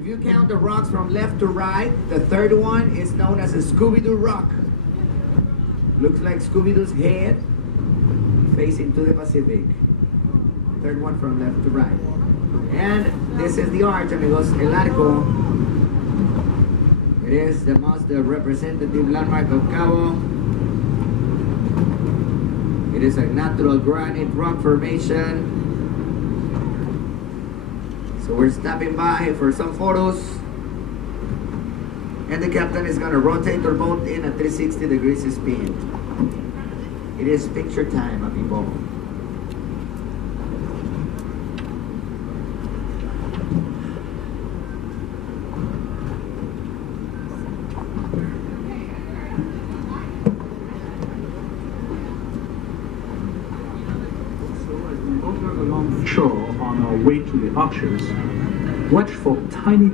If you count the rocks from left to right, the third one is known as a Scooby-Doo rock. Looks like Scooby-Doo's head facing to the Pacific. Third one from left to right. And this is the arch, amigos, El Arco. It is the most representative landmark of Cabo. It is a natural granite rock formation. So we're stopping by for some photos. And the captain is going to rotate our boat in at 360 degrees spin. It is picture time, amigo. Along the shore on our way to the arches, watch for tiny